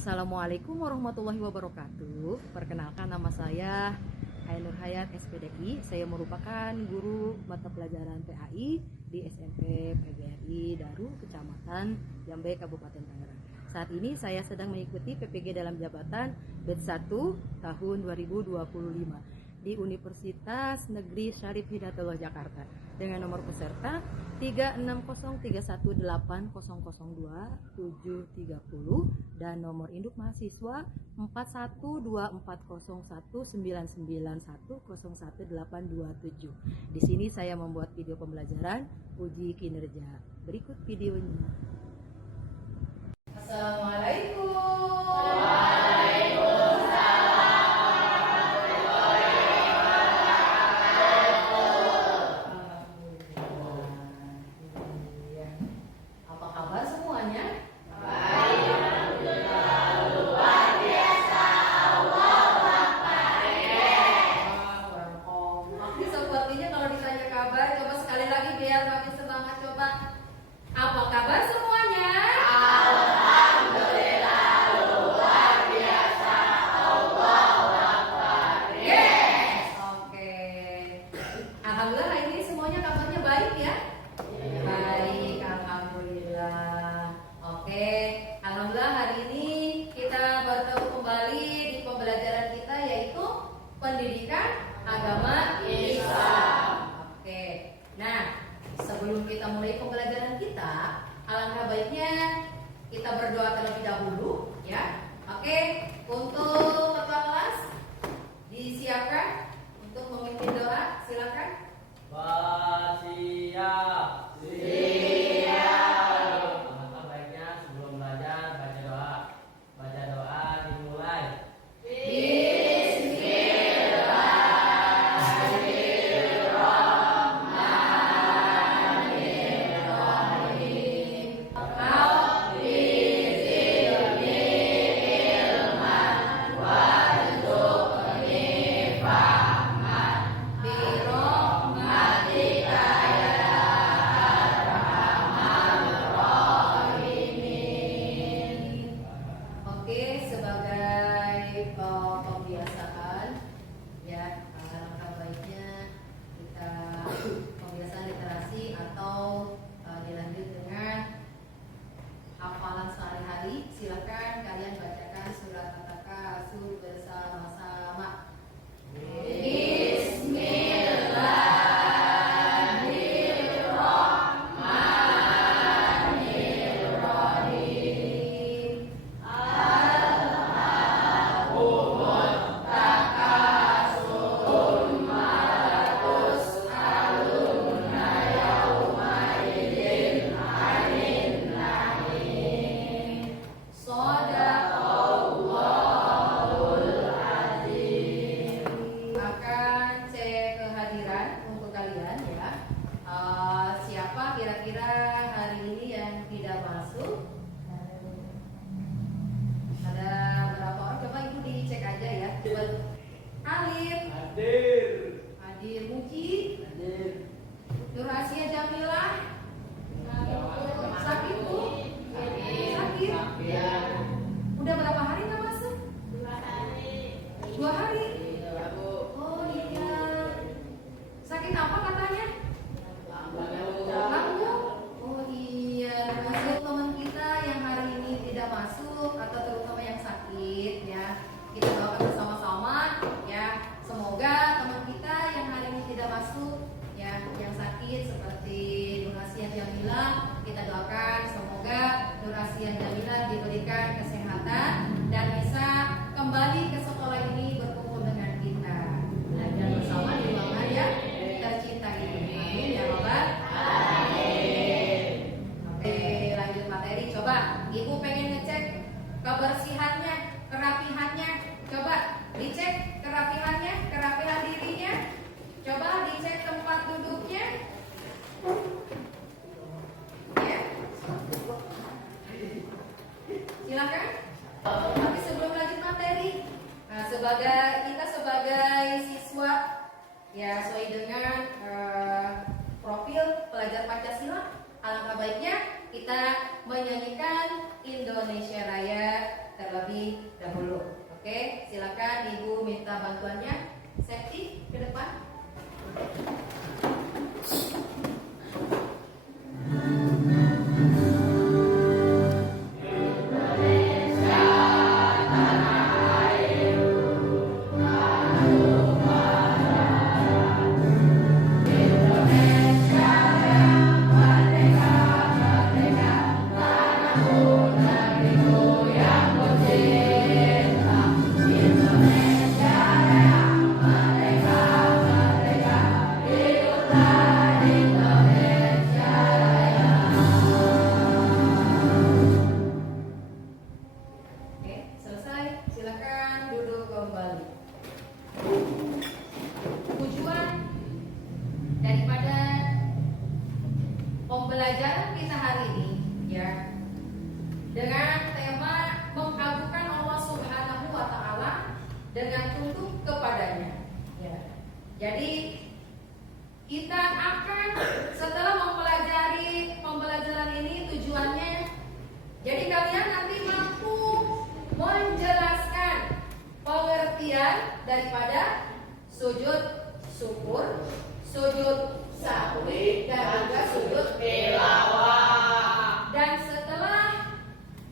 Assalamualaikum warahmatullahi wabarakatuh. Perkenalkan, nama saya Ainur Hayat SPDI. Saya merupakan guru mata pelajaran PAI di SMP PGRI Daru, Kecamatan Jambe, Kabupaten Tangerang. Saat ini saya sedang mengikuti PPG dalam jabatan batch 1 tahun 2025 di Universitas Negeri Syarif Hidayatullah Jakarta dengan nomor peserta 3601310027030 dan nomor induk mahasiswa 41240199101827. Di sini saya membuat video pembelajaran uji kinerja. Berikut videonya. Assalamualaikum. Apa kabar semuanya? Baik, alhamdulillah, luar biasa. Allahu Akbar. Welcome. Oke, sepertinya kalau ditanya kabar, coba sekali lagi biar makin semangat. Coba, apa kabar semuanya? Alhamdulillah, luar biasa. Allahu Akbar. Yes. Oke. Alhamdulillah hari ini semuanya kabarnya baik ya? Baik, alhamdulillah. Oke, alhamdulillah hari ini kita bertemu kembali di pembelajaran kita yaitu pendidikan agama Islam. Oke, nah sebelum kita mulai pembelajaran kita, alangkah baiknya kita berdoa terlebih dahulu, ya. Oke, untuk ketua kelas disiapkan untuk memimpin doa, silakan. Siap. Alangkah baiknya sebelum belajar baca doa. Baca doa dimulai. Oke, sebagai pembiasaan, ya, alangkah baiknya kita pembiasaan literasi atau dilanjut dengan hafalan sehari-hari. Silakan kalian bacakan surat At-Takasur bersama-sama. Bismillahirrahmanirrahim. Akan cek kehadiran untuk kalian ya. Siapa kira-kira hari ini yang tidak masuk? Ada berapa orang? Coba ibu dicek aja ya. Coba Alif, Hadir, Muji, Nur Asia Jamilah, sakit bu? Sakit? Udah berapa hari nggak masuk? 2 hari. Oh iya. Sakit apa katanya? Lambung. Oh iya. Untuk teman kita yang hari ini tidak masuk atau terutama yang sakit ya, kita doakan bersama-sama ya. Semoga teman kita yang hari ini tidak masuk ya, yang sakit seperti Nur Asia Jamila, kita doakan semoga Nur Asia Jamila diberikan kesehatan dan bisa kembali ke sekolah ini berkumpul dengan kita, belajar bersama di ruangan yang tercinta ini. Amin ya Rabbal alamin. Oke, lanjut materi. Coba ibu pengen ngecek kebersihannya, kerapihannya. Coba dicek kerapihannya, kerapihan dirinya. Coba dicek tempat duduknya. Ya. Silakan. bantuannya. Safety ke depan. Oke, selesai. Silakan duduk kembali. Tujuan daripada pembelajaran kita hari ini, ya, dengan tema mengagungkan Allah Subhanahu wa Ta'ala dengan tunduk kepadanya. Ya. Jadi kita akan setelah mempelajari pembelajaran ini, tujuannya jadi kalian nanti mampu menjelaskan pengertian daripada sujud syukur, sujud sahwi, dan juga sujud tilawah. Dan setelah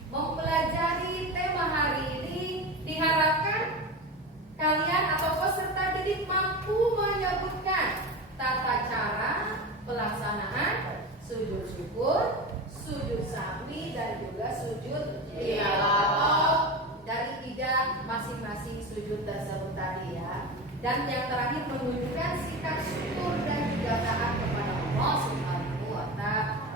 mempelajari tema hari ini, diharapkan kalian atau peserta didik mampu menyebutkan tata cara pelaksanaan sujud syukur, sujud sahwi, dan juga sujud tilawah dari tiga masing-masing sujud tersebut tadi, ya. Dan yang terakhir menunjukkan sikap syukur dan juga taat kepada Allah Subhanahu wa Ta'ala.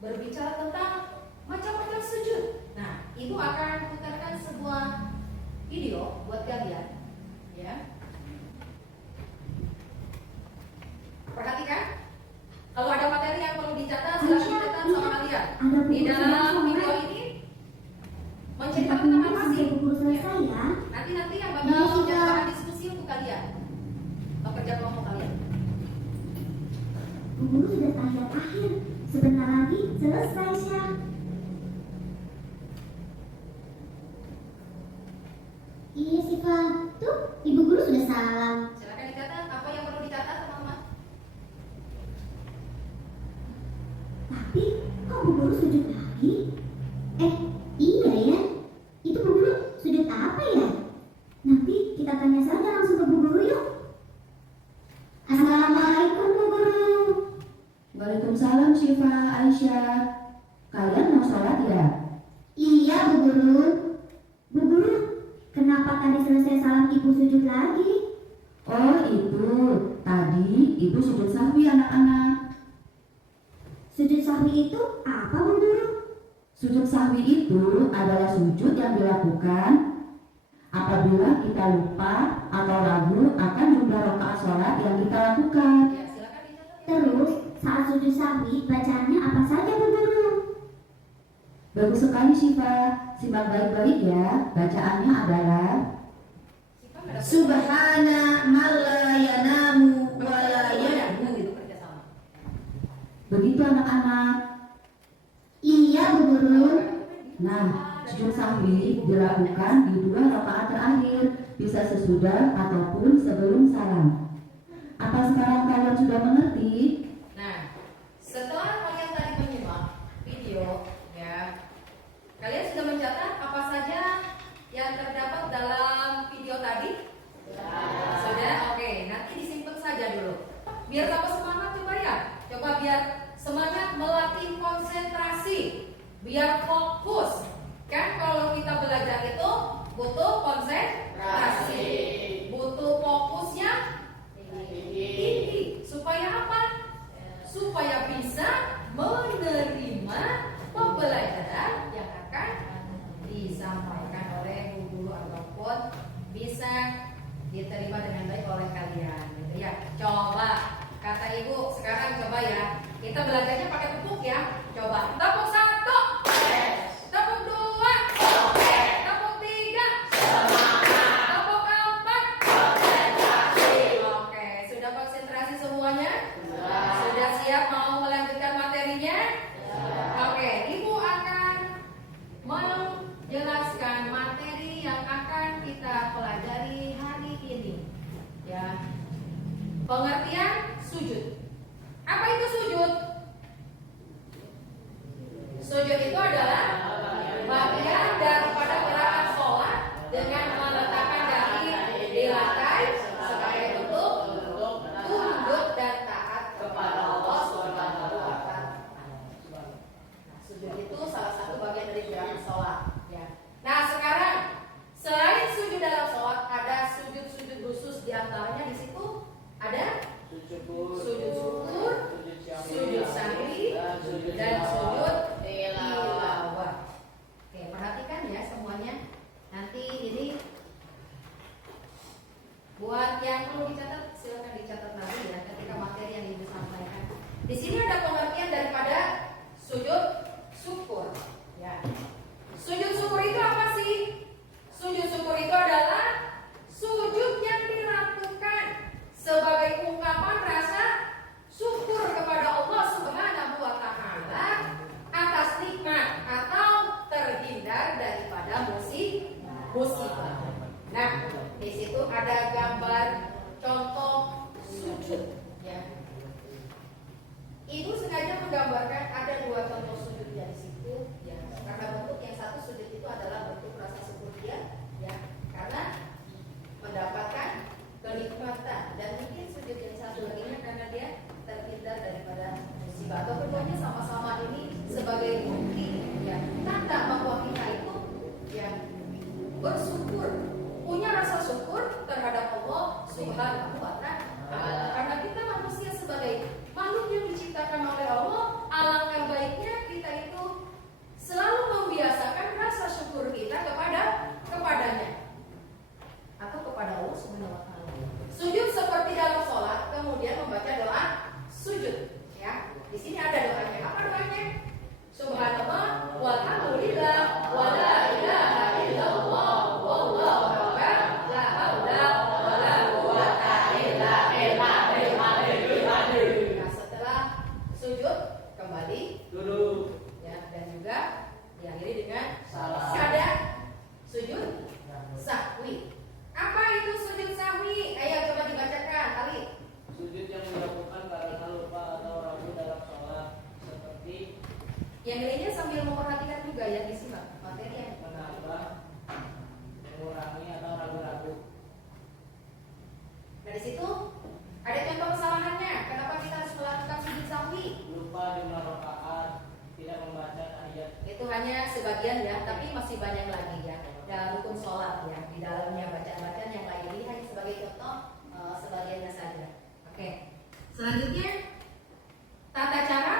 berbicara tentang macam-macam sujud. Nah, ibu akan putarkan sebuah video buat kalian, ya. Perhatikan. Kalau ada materi yang perlu dicatat, silakan dicatat sama kalian. Di dalam video ini menceritakan tentang apa sih? Ya. Nanti yang bakal jadi bahan diskusi untuk kalian. Pekerja kelompok kalian. Bu Guru sudah tahiyat akhir. Sebentar lagi selesai, Syah. Iya, Siva. Tuh, Ibu Guru sudah salam. Silakan dicatat apa yang perlu dicatat, teman-teman. Tapi, kok Bu Guru sujud lagi? Iya ya. Itu Bu Guru sujud apa ya? Nanti kita tanya saja langsung ke Bu Guru yuk. Assalamualaikum Bu Guru. Waalaikumsalam Syifa, Aisyah. Kalian mau sholat ya? Iya Bu Guru. Bu Guru, kenapa tadi selesai salam Ibu sujud lagi? Oh itu, tadi ibu sujud sahwi anak-anak. Sujud sahwi itu apa Bu Guru? Sujud sahwi itu adalah sujud yang dilakukan apabila kita lupa atau ragu akan jumlah rakaat sholat yang kita lakukan. Ya, silakan dicatat. Terus saat sujud sahwi bacaannya apa saja Bu Guru? Bagus sekali Syifa, simak baik-baik ya. Bacaannya adalah Subhana man la yanamu wa la yahbu. Itu kerjasama. begitu anak-anak. Iya Bu Guru. Nah, sujud sahwi dilakukan di 2 rakaat terakhir, bisa sesudah ataupun sebelum salam. Apa sekarang kalian sudah mengerti? Nah, setelah kalian tadi menyimak video, ya, kalian sudah mencatat apa saja yang terdapat dalam video tadi? Sudah? Oke, nanti disimpan saja dulu. Biar tambah semangat coba ya. Coba biar semangat melatih konsentrasi, biar fokus. Kan kalau kita belajar itu butuh konsentrasi, butuh fokusnya tinggi. Supaya apa? Supaya bisa menerima pembelajaran yang akan disampaikan oleh guru ataupun bisa diterima dengan baik oleh kalian, gitu ya. Coba kata ibu sekarang coba ya, kita belajarnya pakai tepuk ya. Coba tepuk 1, tepuk 2, tepuk 3, tepuk 4. Oke, sudah konsentrasi semuanya? Sudah siap mau melanjutkan materinya? Oke, ibu akan menjelaskan materi yang akan kita pelajari hari ini, ya. Pengertian sujud. Apa itu sujud? Sujud itu adalah bagian daripada gerakan sholat dengan meletakkan kaki di lantai sebagai bentuk tunduk dan taat kepada Allah Subhanahu wa Ta'ala. Nah, sujud itu salah satu bagian dari gerakan sholat, ya. Nah, sekarang selain sujud dalam sholat, ada sujud-sujud khusus, diantaranya di situ ada sujud syukur, sujud sahwi, dan sujud tilawah. Oke, perhatikan ya semuanya. Nanti ini buat yang perlu dicatat, silakan dicatat nanti ya ketika materi yang ibu sampaikan. Di sini ada pengertian daripada sujud syukur. Ya. Sujud syukur itu apa sih? Sujud syukur itu adalah sujud yang dilakukan sebagai ungkapan rasa syukur kepada Allah Subhanahu wa Ta'ala atas nikmat atau terhindar daripada musibah. Nah, di situ ada gambar contoh sujud, ya. Ibu sengaja menggambarkan ada 2 contoh sujud dari situ, ya. Karena bentuk yang satu sujud itu adalah bentuk rasa syukur dia, ya. Karena mendapatkan kenikmatan, dan mungkin sujud yang satu laginya karena dia terhindar daripada musibah. Atau keduanya sama-sama ini sebagai bukti, ya, tanda bahwa kita itu, ya, bersyukur, punya rasa syukur terhadap Allah Subhanahu wa Yang lainnya sambil memperhatikan juga ya, disimak materinya. Menambah, mengurangi atau ragu-ragu. Nah di situ ada contoh kesalahannya. Kenapa kita harus melakukan sujud sahwi? Lupa jumlah rakaat, tidak membaca tahiyat. Itu hanya sebagian ya, tapi masih banyak lagi ya. Dalam rukun sholat ya, di dalamnya bacaan-bacaan yang lain. Ini hanya sebagai contoh sebagiannya saja. Oke. Selanjutnya tata cara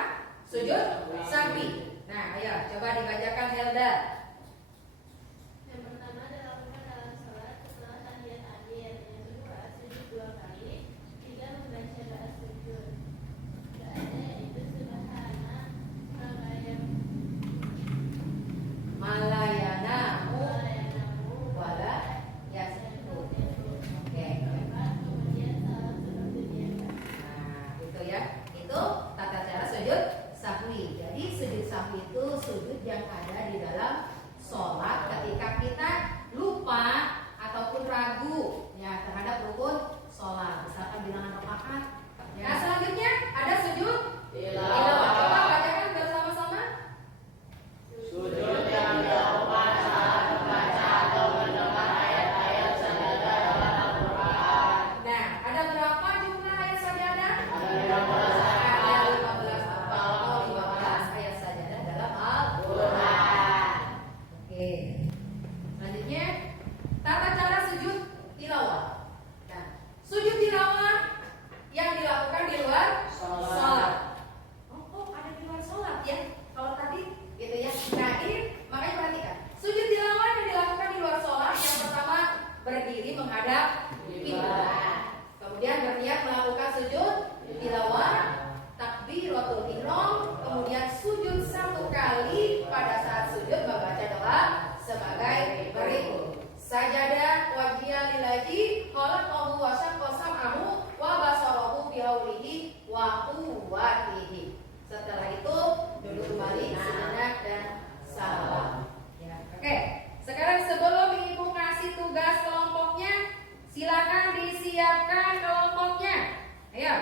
sujud sahwi. Nah, ayo coba dibacakan Helda. Yang pertama dilakukan dalam sholat setelah tahiyat akhir. Yang kedua sujud 2 kali. 3 membaca doa sujud. Doanya yaitu subhana Malayanamu malayanamu wala yasku. Oke. kemudian salam seperti biasa. Nah, itu ya. Itu tata cara sujud sahwi. Jadi sujud sahwi itu sujud yang ada di dalam sholat ketika kita lupa ataupun ragu ya terhadap rukun sholat. Misalkan bilangan rakaat. Nah, selanjutnya ada sujud tilawah. Coba bacakan bersama-sama. Sujud yang dilakukan saat membaca atau mendengar ayat-ayat sajadah dalam Al-Quran. Nah, ada berapa jumlah ayat sajadah? Ada 15 Ada 15 atau 15 ayat sajadah dalam Al-Quran. Oke. Selanjutnya tata cara sujud tilawah. Nah, sujud tilawah yang dilakukan di luar sholat. Oh, ada di luar sholat ya? Kalau tadi gitu ya. Nah, ini makanya perhatikan. Sujud tilawah yang dilakukan di luar sholat yang pertama berdiri menghadap kiblat. Kemudian berniat melakukan sujud tilawah, takbiratul ihram, kemudian sujud 1 kali pada saat sujud membaca doa sebagai berikut. Sajadah wajhiya lillahi khalaqahu wa syaqqa wa basarahu bihaulihi wa quwwatihi. Setelah itu duduk kembali sejenak dan salam. Ya, oke. Sekarang sebelum ibu kasih tugas kelompoknya, silakan disiapkan kelompoknya. Ayo.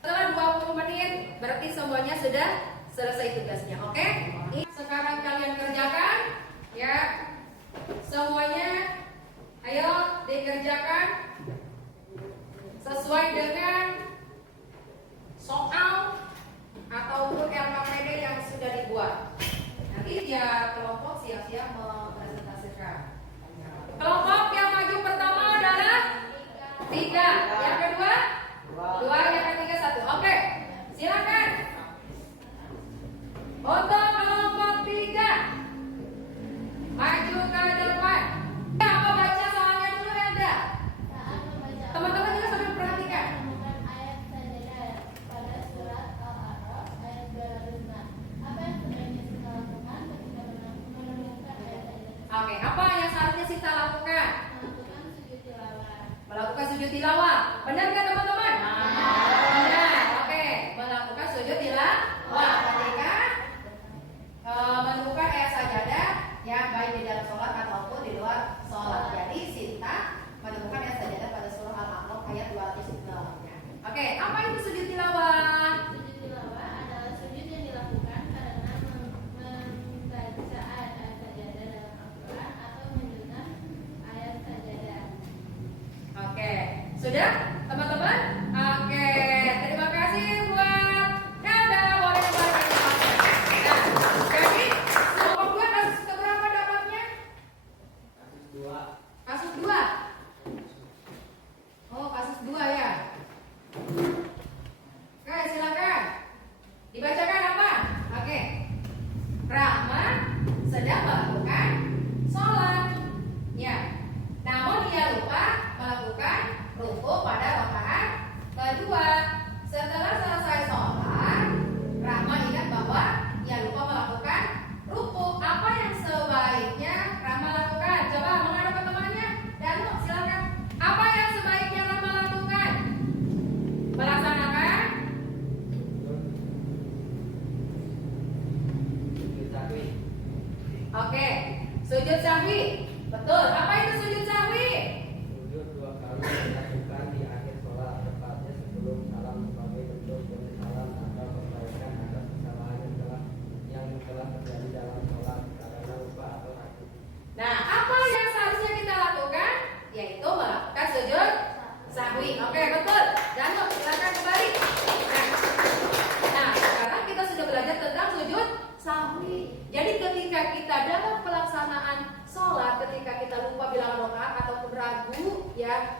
Setelah 20 menit berarti semuanya sudah selesai tugasnya, oke? Sekarang kalian kerjakan ya. Semuanya ayo dikerjakan sesuai dengan soal ataupun LKPD yang sudah dibuat. Nanti dia kelompok siap-siap mempresentasikan. Kelompok yang maju pertama adalah 3, yang kedua 2, yang ketiga 1. Oke, silakan. Untuk kelompok 3 maju ke depan. Apa baca soalnya dulu Helda? Saat membaca Teman-teman juga sambil perhatikan. menemukan ayat sajadah pada surat Al-A'raf ayat 205. Apa yang sebaiknya kita lakukan ketika menemukan ayat sajadah? Oke, apa yang seharusnya kita lakukan? Melakukan sujud tilawah. Melakukan sujud tilawah. Benar nggak teman-teman? Benar. Oke, melakukan sujud tilawah ketika menemukan ayat sajadah ya baik di dalam sholat ataupun di luar sholat. Jadi Sinta menemukan ayat sajadah pada surah Al-A'raf ayat 206. Ya. Oke, apa itu sujud tilawah? Sujud tilawah adalah sujud yang dilakukan karena membaca ayat sajadah dalam Al-Quran atau mendengar ayat sajadah. Oke, sudah teman-teman? Oke, terima kasih buat Helda. Boleh kembali ke kelasnya. Nah, jadi kelompok 2 kasus keberapa dapatnya? Kasus 2. Kasus 2. Oh, kasus 2 ya. Oke, silakan. Dibacakan apa? Oke. Rahma sedang melakukan sholat. Ya. Namun dia lupa melakukan ruku pada rakaat kedua. Setelah selesai sholat, Rahma ingat bahwa ia lupa melakukan ruku. Apa yang sebaiknya Rahma lakukan? Coba menghadap ke temannya. Danu, silakan. Apa yang sebaiknya Rahma lakukan? Melaksanakan Sujud sahwi. Oke, sujud sahwi. Betul. Apa itu sujud sahwi? Sujud 2 kali dilakukan di akhir sholat, tepatnya sebelum salam sebagai bentuk penyesalan atau perbaikan atas kesalahan yang telah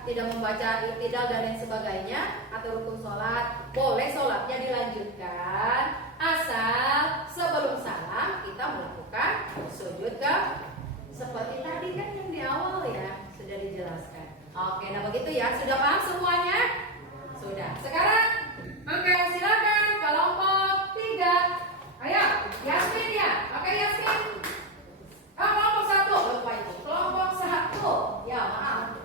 tidak membaca i'tidal dan lain sebagainya atau rukun sholat, boleh sholatnya dilanjutkan asal sebelum salam kita melakukan sujud ke seperti tadi kan yang di awal ya sudah dijelaskan. Oke, nah begitu ya, sudah paham semuanya? Sudah. Sekarang oke, silakan kelompok 3. Ayo, Yasmin ya. Oke, Yasmin. Kelompok 1 lupa itu. Kelompok 1. Ya, maaf.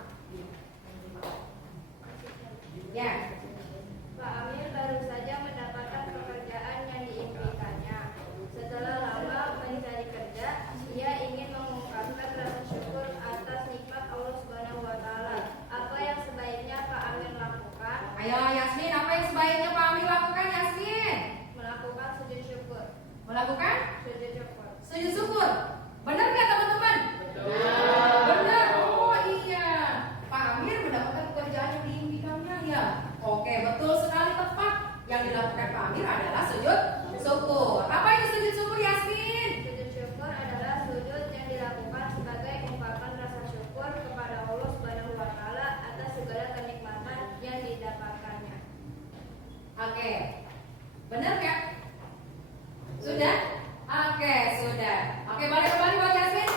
Ya. Pak Amir baru saja mendapatkan pekerjaan yang diimpikannya. Setelah lama mencari kerja, ia ingin mengungkapkan rasa syukur atas nikmat Allah Subhanahu wa taala. Apa yang sebaiknya Pak Amir lakukan? Ayo Yasmin, apa yang sebaiknya Pak Amir lakukan Yasmin? Melakukan sujud syukur. Melakukan Sujud syukur. sujud syukur. Benar nggak teman-teman? Benar. Oh iya. Pak Amir mendapatkan pekerjaan yang diimpikannya ya. Oke, betul sekali tepat. Yang dilakukan Pak Amir adalah sujud syukur. Apa itu sujud syukur Yasmin? Sujud syukur adalah sujud yang dilakukan sebagai ungkapan rasa syukur kepada Allah Subhanahu wa taala atas segala kenikmatan yang didapatkannya. Oke. Benar nggak? Sudah? Oke, sudah. Oke, balik kembali buat Yasmin.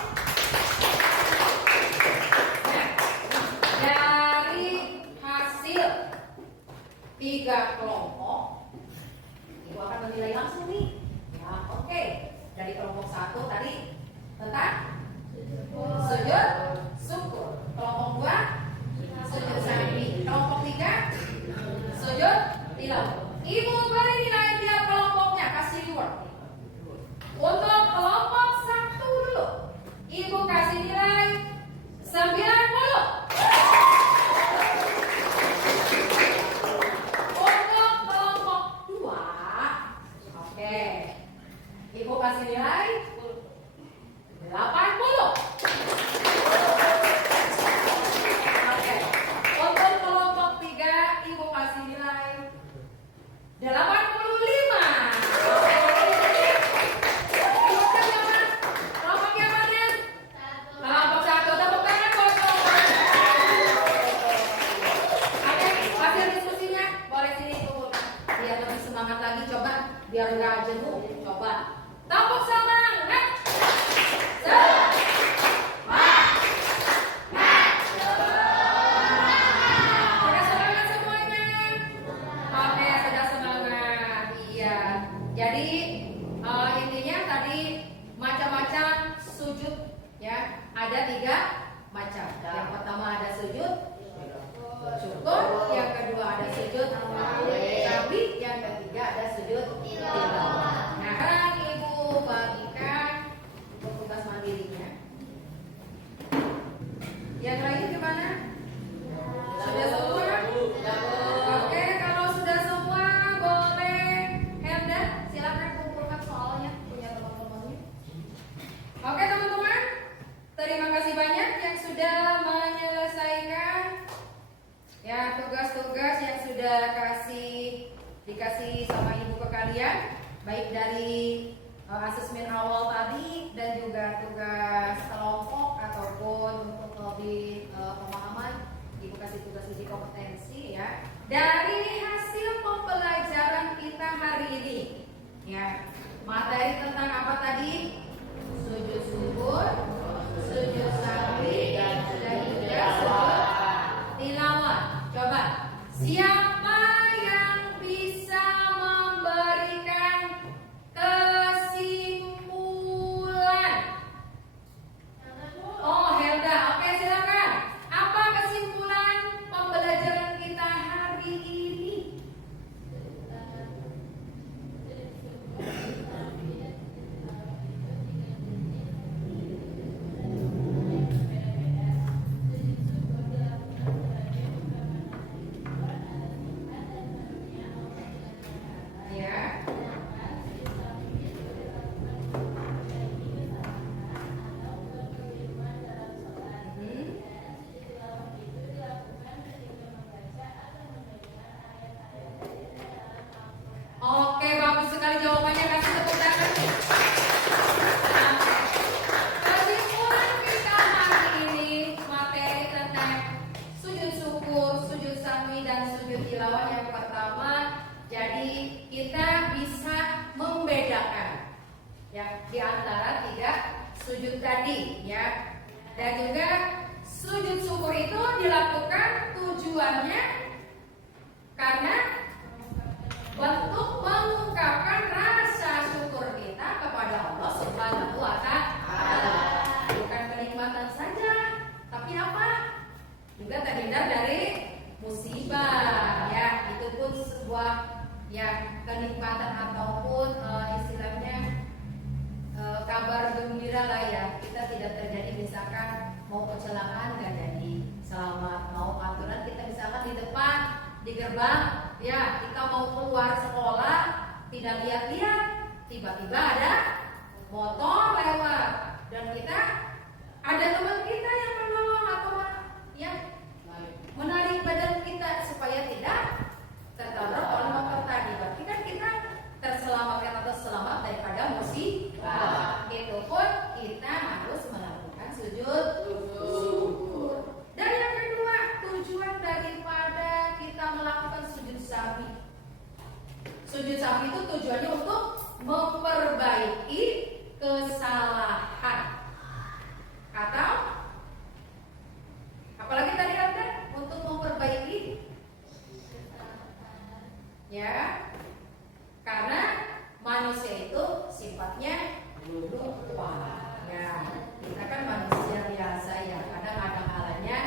Nah, dari hasil 3 kelompok, Ibu akan menilai langsung nih. Ya, oke. Dari kelompok 1 tadi tentang sujud syukur. Kelompok 2 sujud sahwi. Kelompok 3 sujud tilawah. Ibu beri nilai tiap kelompoknya, kasih reward. Untuk kelompok 1 dulu, Ibu kasih nilai 90. Untuk kelompok 2, oke, Ibu kasih nilai 80. Oke. Untuk kelompok 3, Ibu kasih nilai 85. Kelompok yang mana? Kelompok 1. Tepuk tangan buat kelompok 1. Oke, hasil diskusinya boleh sini kumpulkan. Biar lebih semangat lagi, coba. Biar nggak jenuh, coba. Tepuk semangat. Sudah semangat semuanya? Oke, sudah semangat. Iya. Jadi intinya tadi macam-macam sujud ya. Ada 3 macam. Yang pertama ada sujud syukur, yang kedua ada sujud sahwi, yang ketiga ada sujud tilawah. Nah, sekarang Ibu bagikan tugas mandirinya. Yang lain gimana? Sudah semua? Oke, kalau sudah semua boleh Helda, silakan kumpulkan soalnya punya teman-temannya. Oke teman-teman, terima kasih banyak yang sudah menyelesaikan ya tugas-tugas yang sudah dikasih sama ibu ke kalian, baik dari asesmen awal tadi dan juga tugas kelompok ataupun untuk lebih pemahaman ibu kasih tugas uji kompetensi ya. Dari hasil pembelajaran kita hari ini ya, materi tentang apa tadi? Sujud syukur, sujud sahwi, dan juga sujud tilawah. Coba siapa yang bisa memberikan kesimpulan? Oh, Helda, oke silakan. Apa kesimpulan pembelajaran kita hari ini? Ya, di antara 3 sujud tadi ya. Dan juga sujud syukur itu dilakukan tujuannya karena bentuk mengungkapkan rasa syukur kita kepada Allah Subhanahu wa Ta'ala. Bukan kenikmatan saja, tapi apa? Juga terhindar dari musibah ya. Itu pun sebuah ya kenikmatan ataupun istilahnya kabar gembira lah ya. Kita tidak terjadi misalkan mau kecelakaan nggak jadi selamat, mau aturan kita misalkan di depan di gerbang ya, kita mau keluar sekolah tidak lihat-lihat, tiba-tiba ada motor lewat dan kita ada teman kita yang menolong atau yang menarik badan kita supaya tidak tertabrak oleh motor tadi. Berarti kan kita terselamatkan atau selamat daripada musibah. Itu pun kita harus melakukan sujud syukur. Dan yang kedua, tujuan daripada kita melakukan sujud sahwi. Sujud sahwi itu tujuannya untuk memperbaiki kesalahan. Atau apalagi tadi ada untuk memperbaiki ya. Karena manusia itu sifatnya lupa. Ya, kita kan manusia biasa ya, kadang ada kalanya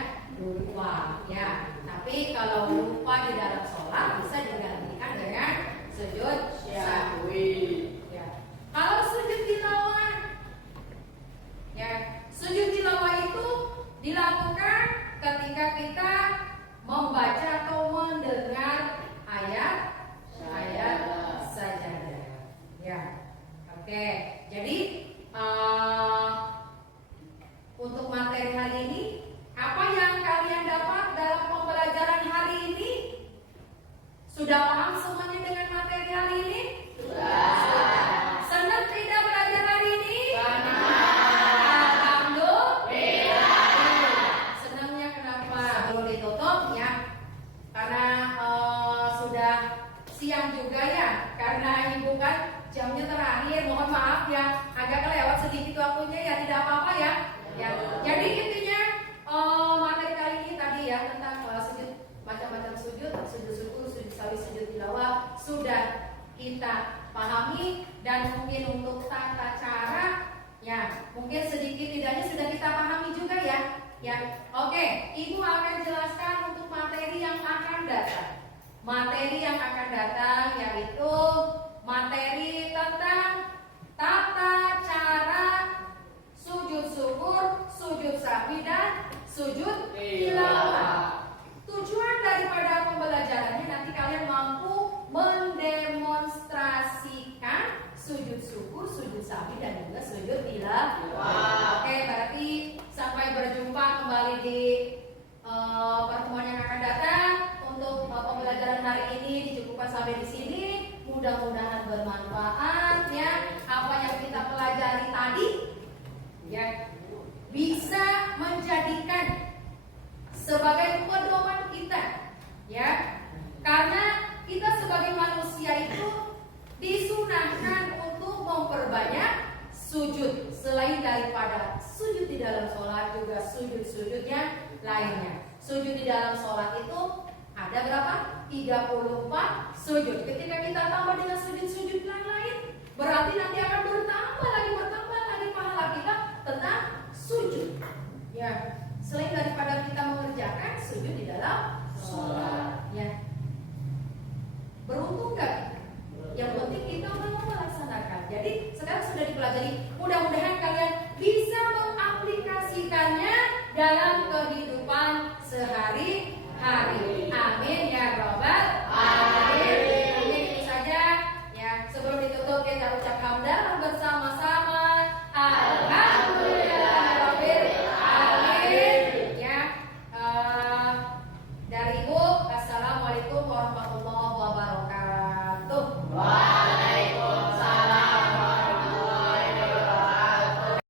lupa ya. Tapi kalau lupa di dalam sholat bisa digantikan dengan sujud sahwi. Ya. Kalau sujud tilawah, ya, sujud tilawah itu dilakukan ketika kita membaca atau mendengar ayat sajadah. Ya, oke. Jadi untuk materi hari ini, apa yang kalian dapat dalam pembelajaran hari ini? Sudah paham semuanya dengan materi hari ini? Sudah. Senang tidak belajar hari ini? Alhamdulillah. Senangnya kenapa? Belum ditutup ya? Karena sudah siang juga ya. Karena ibu kan jamnya terakhir. Mohon maaf ya, agak kelewat sedikit waktunya ya, tidak apa-apa ya. Ya. Jadi intinya materi kali ini tadi ya tentang sujud, macam-macam sujud, sujud syukur, sujud sahwi, sujud tilawah sudah kita pahami. Dan mungkin untuk tata cara ya mungkin sedikit tidaknya sudah kita pahami juga ya. Ya, oke, ibu akan jelaskan untuk materi yang akan datang. Materi yang akan datang yaitu materi tentang tata cara sujud syukur, sujud sahwi dan sujud tilawah. Tujuan daripada pembelajarannya nanti kalian mampu mendemonstrasikan sujud syukur, sujud sahwi dan juga sujud tilawah. Oke, berarti sampai berjumpa kembali di pertemuan yang akan datang. Untuk pembelajaran hari ini dicukupkan sampai di sini. Mudah-mudahan bermanfaat ya. Apa yang kita pelajari tadi ya bisa menjadikan sebagai pedoman kita ya. Karena kita sebagai manusia itu disunahkan untuk memperbanyak sujud. Selain daripada sujud di dalam sholat, juga sujud-sujudnya lainnya. Sujud di dalam sholat itu ada berapa? 34 sujud. Ketika kita tambah dengan sujud-sujud lain, berarti nanti akan bertambah lagi pahala kita tentang sujud. Ya, selain daripada kita mengerjakan sujud di dalam sholat, ya. Beruntung gak? Yang penting kita mau melaksanakan. Jadi sekarang sudah dipelajari. Mudah-mudahan kalian bisa mengaplikasikannya dalam kehidupan sehari-hari. Amin ya rabbal alamin.